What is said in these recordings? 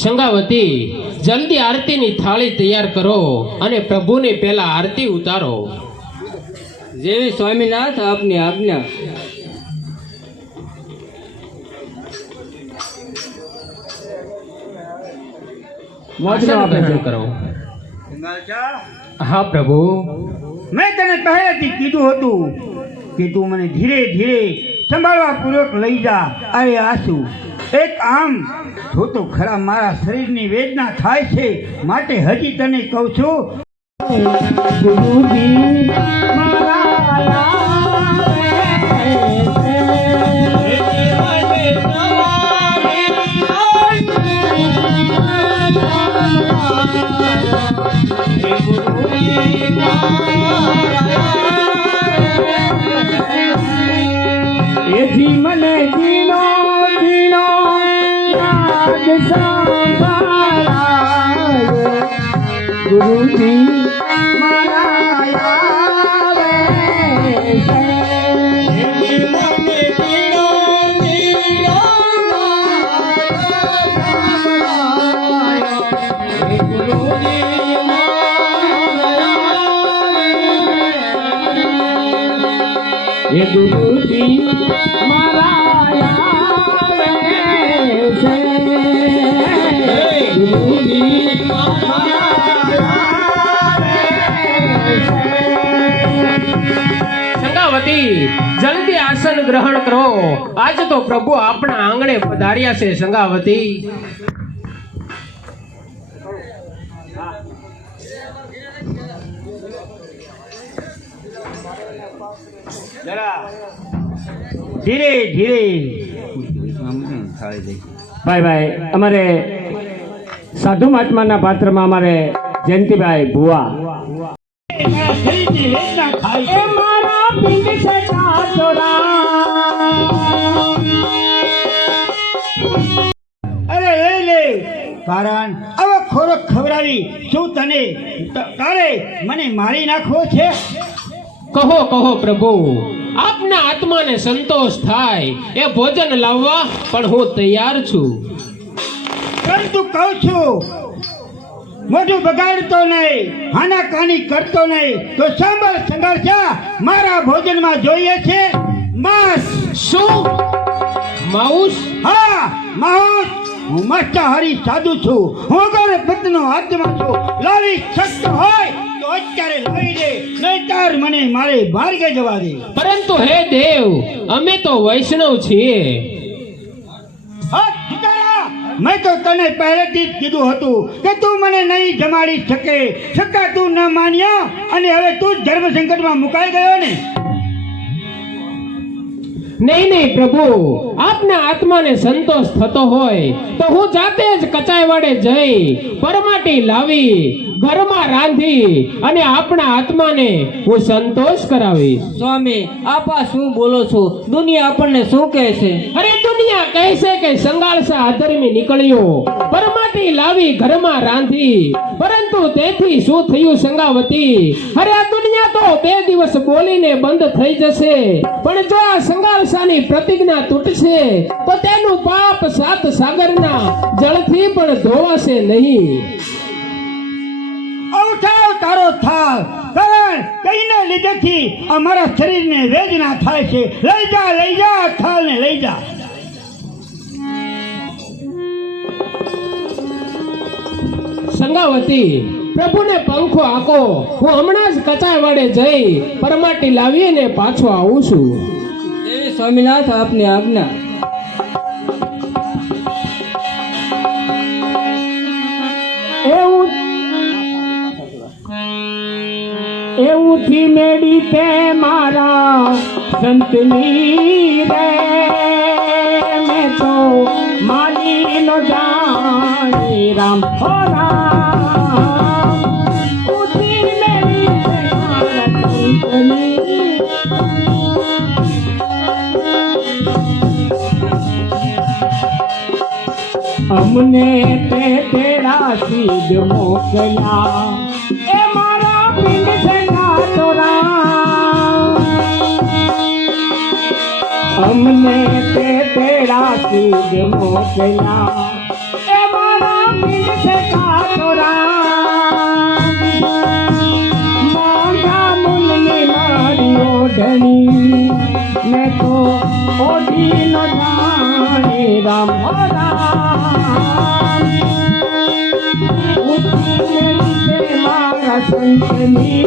સંગાવતી, જલ્દી આરતીની થાળી તૈયાર કરો અને પ્રભુને પહેલા આરતી ઉતારો. જેવી સ્વામીનાથ આપની આજ્ઞા. કરો. હા પ્રભુ, મેં તને પહેલેથી કીધું હતું કે તું મને ધીરે ધીરે સંભાળવા પૂર્વક લઈ જા. અરે આસુ, એક આમ જો તો ખરા મારા શરીરની વેદના થાય છે, માટે હજી તને કહું છું. ગુરુજી એથી મને દીનો દીનો યાદ સંભાળાય. ગુરુજી મારા આવે છે. એથી મને દીનો દીનો સંભાળાય. ગુરુજી એ ગુરુજી મારા આવે છે. ગુરુજી સંગાવતી, જલ્દી આસન ગ્રહણ કરો. આજ તો પ્રભુ આપણા આંગણે પધાર્યા છે. સંગાવતી, જરા ધીરે ધીરે. ભાઈ ભાઈ, અમારે સાધુ મહાત્માના પાત્રમાં અમારે જયંતિભાઈ ભુવા. અરે લે કારણ આવો ખોરાક ખવડાવી શું તને તારે મને મારી નાખવો છે? કહો કહો પ્રભુ, આપના આત્માને સંતોષ થાય એ ભોજન લાવવા પણ હું તૈયાર છું. પરંતુ કહું છું, મોઢું બગાડતો નહીં, હાનાકાની કરતો નહીં. તો સાંભળ સંઘર્ષા, મારા ભોજનમાં જોઈએ છે માંસ. શું? માંસ? હા, માંસ. હું માંસાહારી સાધુ છું. હું ગણપતિનો આત્મા છું. લાવી શકતો હોય તો અત્યારે લઈ દે, નહીંતર મને મારે માર્ગે જવા દે. પરંતુ હે દેવ, અમે તો વૈષ્ણવ છીએ. મેં તો તને પહેલેથી જ કીધું હતું કે તું મને નહીં જમાડી શકે. છતાં તું ન માન્યો અને હવે તું જ ધર્મ સંકટમાં મુકાઈ ગયો ને. નહીં નહીં પ્રભુ, આપના આત્માને સંતોષ થતો હોય તો હું જાતે જ કચાઈવાડે જઈ પરમાટી લાવી ઘરમાં રાંધી અને આપણા આત્માને હું સંતોષ કરાવીશ. સ્વામી, આપા શું બોલો છો? દુનિયા આપણને શું કહે છે? અરે દુનિયા કહે છે કે સંગાળસા અધર્મી નીકળ્યો, પરમાટી લાવી ઘરમાં રાંધી. પરંતુ તેથી શું થયું સંગાવતી? અરે આ દુનિયા તો 2 દિવસ બોલીને બંધ થઈ જશે, પણ જો આ સંગાળસાની પ્રતિજ્ઞા તૂટશે તો તેનું પાપ 7 સાગરના જળથી પણ ધોવાશે નહીં. અવઠાવ તારો થાળ, કારણ કઈને લીધેથી અમારા શરીરને વેદના થાય છે. લઈ જા થાળને લઈ જા. સંગાવતી, પ્રભુને પંખો આકો. હું હમણાં જ કચાઈવાડે જઈ પરમાટી લાવીને પાછો આવું છું. એવી સ્વામીનાથ આપની આજ્ઞા. એવું થી મેળી તે મારા સંતની રે, મેં તો માની નો જાણી રામ હો રામ. ઉથી મેળી તે મારા સંતની. અમને તે તેરા સીધ મોકલ્યા એ મારા પિંડ છે કાતોરા અમને તે તેડા સીધ મોકલ્યા એ મારા પિંડ છે કાતોરા મોંઘા મૂલની મારી ઓઢણી મેં તો ઓઢી ન જાણી રામ હો રામ ઉઠીને લીધે મારા સંતની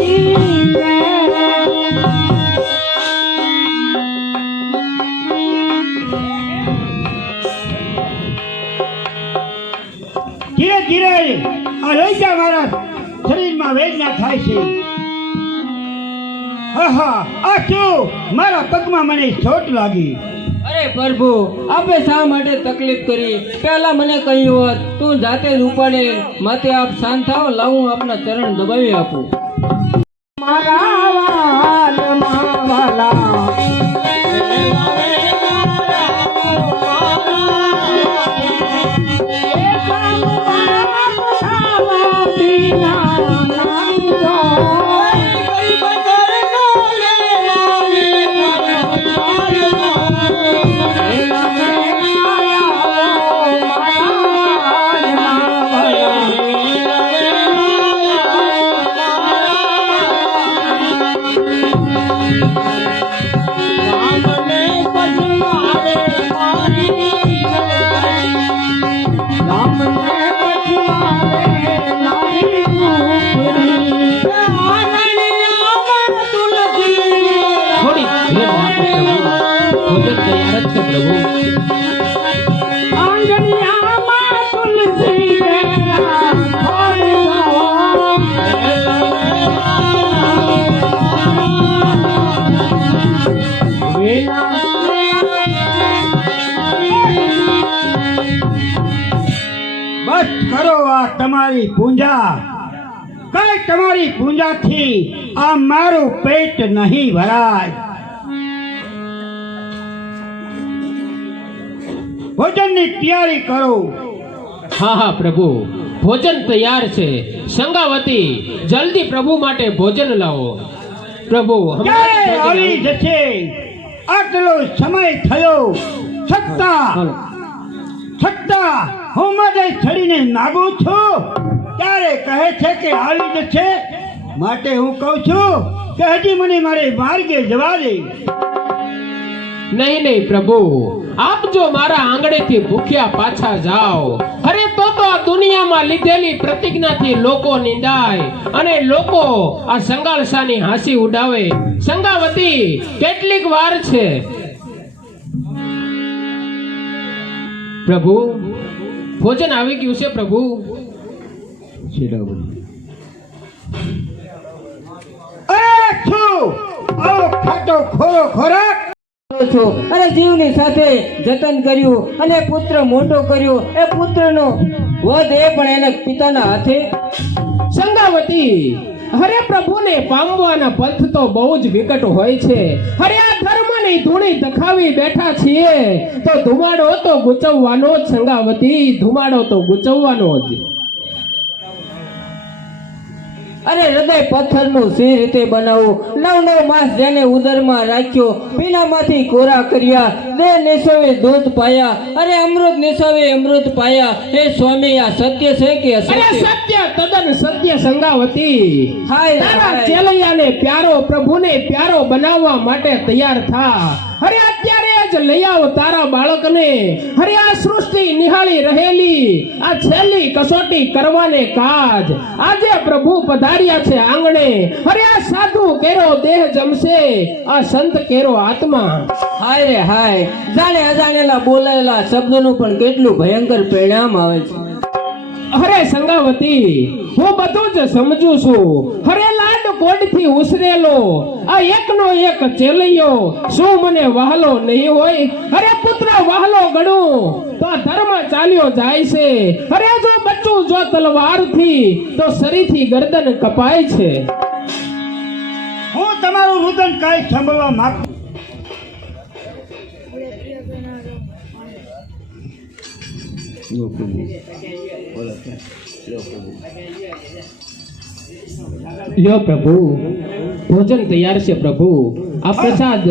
ધીરે ધીરે આ લોહીજા મારા શરીરમાં વેદના થાય છે. હા આ શું મારા પગમાં મને ચોટ લાગી. અરે પ્રભુ આપે શા માટે તકલીફ કરી પહેલા મને કહ્યું હોત તું જાતે જ ઉપાડે માટે આપ શાંત થાવ લાવું આપના ચરણ દબાવી આપું મારા વાલા બસ કરો આ તમારી પૂંજા. કઈ તમારી પૂંજાથી આ મારું પેટ નહીં ભરાય. ભોજનની તૈયારી કરો. હા હા પ્રભુ, ભોજન તૈયાર છે. સંગાવતી, જલ્દી પ્રભુ માટે ભોજન લાવો. પ્રભુ ક્યારે આવી જશે? આટલો સમય થયો છતાં હું માટે છડીને નાગું છું ત્યારે કહે છે કે આવી જશે. માટે હું કહું છું કે હજી મને મારે માર્ગે જવા દે. નહીં નહીં પ્રભુ, આપ જો મારા આંગણેથી ભૂખ્યા પાછા જાઓ, અરે તો આ દુનિયામાં લીધેલી પ્રતિજ્ઞાથી લોકો નિંદાય અને લોકો આ સંગાલસાની હાંસી ઉડાવે. સંગાવતી, કેટલીક વાર છે. પ્રભુ, ભોજન આવી ગયું છે. પ્રભુ અરે છું આવો ખાટો ખોરો ખોરાક. છો અને જીવની સાથે જતન કર્યું અને પુત્ર મોટો કર્યો. એ પુત્રનો વધ એ પણ એના પિતાના હાથે. સંગાવતી, હરે પ્રભુને પામવાના પંથ તો બહુ જ વિકટ હોય છે. હરે આ ધર્મની ધૂણી દખાવી બેઠા છીએ તો ધુમાડો તો ગુચવવાનો જ. સંગાવતી, ધુમાડો તો ગુચવવાનો જ. અરે હૃદય પથ્થરનું સી રીતે બનાવવું. 9 માસ જેને ઉદરમાં રાખ્યો, પીણામાંથી કોરા કર્યા, દેહ નિસવે દૂધ પાયા, અરે અમૃત નિસવે અમૃત પાયા. હે સ્વામી, આ સત્ય છે કે અરે અસત્ય? સત્ય, તદ્દન સત્ય. સંગાવતી, હાય તારા હાય. ચેલૈયાને પ્યારો, પ્રભુને પ્યારો બનાવવા માટે તૈયાર થા. હરે અત્યારે જ લઈ આવ તારા બાળકને. હરે આ સૃષ્ટિ નિહાળી રહેલી આ છેલ્લી કસોટી કરવાને કાજ આજે પ્રભુ પધાર્યા છે આંગણે. હરે આ સાધુ કેરો દેહ જમશે, આ સંત કેરો આત્મા. હાય રે હાય, જાણે અજાણેલા બોલાયેલા શબ્દનું પણ કેટલું ભયંકર પરિણામ આવે છે. હરે સંગાવતી, હું બધું જ સમજુ છું. હરે લાડ કોડથી ઉછરેલો આ એકનો એક ચેલૈયો શું મને વહાલો નહીં હોય? હરે પુત્ર વહાલો ગણું તો આ ધર્મ ચાલ્યો જાય છે. હરે જો બચ્ચું જો તલવારથી તો સરીથી ગરદન કપાય છે. હું તમારું રુદન કાંઈ સાંભળવા માંગુ. લ્યો પ્રભુ, ભોજન તૈયાર છે પ્રભુ, આ પ્રસાદ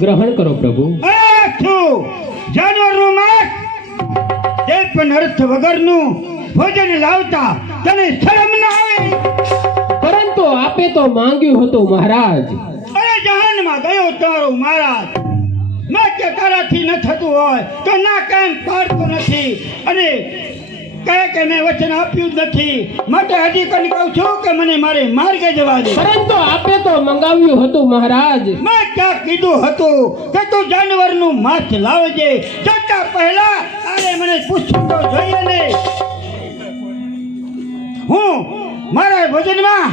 ગ્રહણ કરો પ્રભુ. આ છું જાનવરનું માંસ, તે પણ અર્થ વગરનું ભોજન લાવતા તને શરમ ન આવે? પરંતુ આપે તો માંગ્યું હતું મહારાજ. અરે જહાનમાં ગયો તારો મહારાજ, મેં કે તારાથી ન થતું હોય તો ના કેમ પાડતો નથી, અને કહે કે મેં વચન આપ્યું જ નથી, માટે હજી કન કહું છું કે મને મારે માર્ગે જવા દે. પરંતુ આપે તો મંગાવ્યું હતું મહારાજ. મેં ક્યાં કીધું હતું કે તું જાનવરનું માંસ લાવજે? જતા પહેલા તારે મને પૂછવું તો જોઈએ ને. હું મારા ભોજનમાં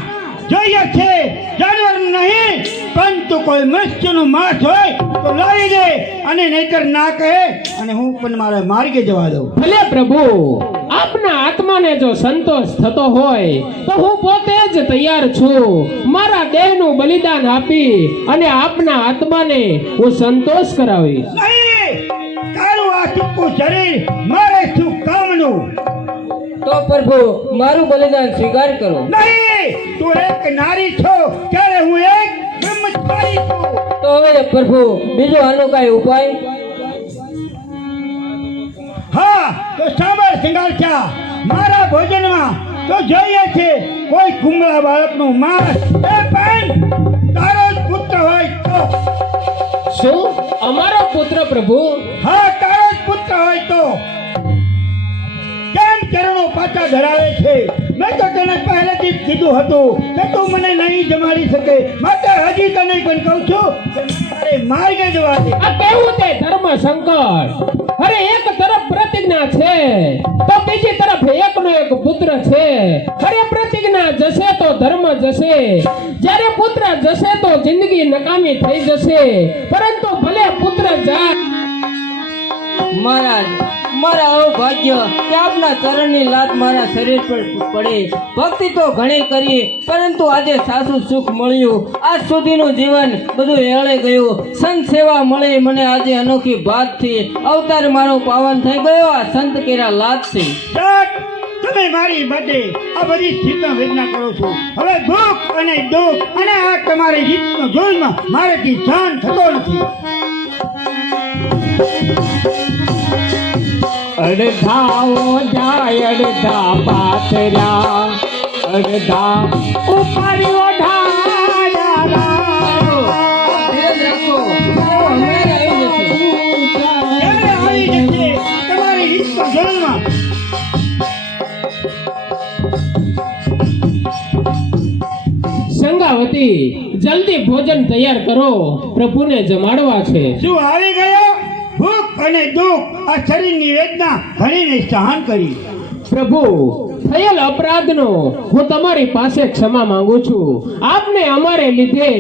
જોઈએ છે જાનવરનું નહીં, પરંતુ કોઈ મનુષ્યનું માંસ હોય તો લાવી દે, અને નહીતર ના કહે અને હું પણ મારા માર્ગે જવા દઉં. ભલે પ્રભુ, આપના આત્માને જો સંતોષ થતો હોય તો હું પોતે જ તૈયાર છું મારા દેહનું બલિદાન આપી અને આપના આત્માને હું સંતોષ કરાવીશ. નહીં, તારું આ ટૂંકું શરીર મારે શું કામનું? તો પ્રભુ મારું બલિદાન સ્વીકાર કરો. નહીં, તું એક નારી છો ત્યારે હું એક બ્રહ્મચારી છું. તો હવે પ્રભુ બીજો આનો કાંઈ ઉપાય? હા, તો સાંભળ સિંગારચા, મારા ભોજનમાં તો જોઈએ છે કોઈ કુંબળા બાળકનું માંસ, એ પણ તારો જ પુત્ર હોય તો. શું અમારો પુત્ર પ્રભુ? હા, તારો જ પુત્ર હોય તો કેમ ચરણો પાછા ધરાવે છે? મેં તો તને પહેલેથી જ કીધું હતું કે તું મને નહીં જમાડી શકે, માટે હજી તને પણ કહું છું કે મારે માર્ગે જવા દે. આ કેવું તે ધર્મ સંકટ? અરે એક તરફ પ્રતિજ્ઞા છે તો બીજી તરફ એકનો એક પુત્ર છે. અરે પ્રતિજ્ઞા જશે તો ધર્મ જશે, જ્યારે પુત્ર જશે તો જિંદગી નકામી થઈ જશે. પરંતુ ભલે પુત્ર જાય. મહારાજ, મારા આવું ભાગ્ય કે આપના ચરણની લાત મારા શરીર પર પડે. ભક્તિ તો ઘણી કરી, પરંતુ આજે સાસુ સુખ મળ્યું. આજ સુધીનું જીવન બધું એળે ગયું. સંત સેવા મળી મને આજે અનોખી ભાતથી. અવતાર મારો પાવન થઈ ગયો આ સંત કેરા લાતથી. જાત, તમે મારી માટે આ બધી ચિંતા વેદના કરો છો. હવે ભૂખ અને દુઃખ અને આ તમારી રીતનો જોઈમાં મારાથી સહન થતો નથી. અડધાઓ જાય અડધા પાથરા, અડધા ઉપર ઓઢાયા. ધીરજ રાખો, હમણાં આવી જશે. ક્યારે આવી જશે તમારી રીતનો જોઈમાં? સંગાવતી, જલ્દી ભોજન તૈયાર કરો, પ્રભુને જમાડવા છે. શું આવી ગયો? ભૂખ અને દુઃખ આ શરીરની વેદના ઘણીને સહન કરી. પ્રભુ, થયેલ અપરાધનો હું તમારી પાસે ક્ષમા માંગુ છું. આપને અમારે લીધે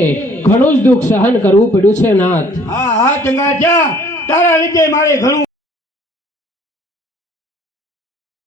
ઘણું જ દુઃખ સહન કરવું પડ્યું છે નાથ. હા હા ચંગાચા, તારા લીધે મારે ઘણું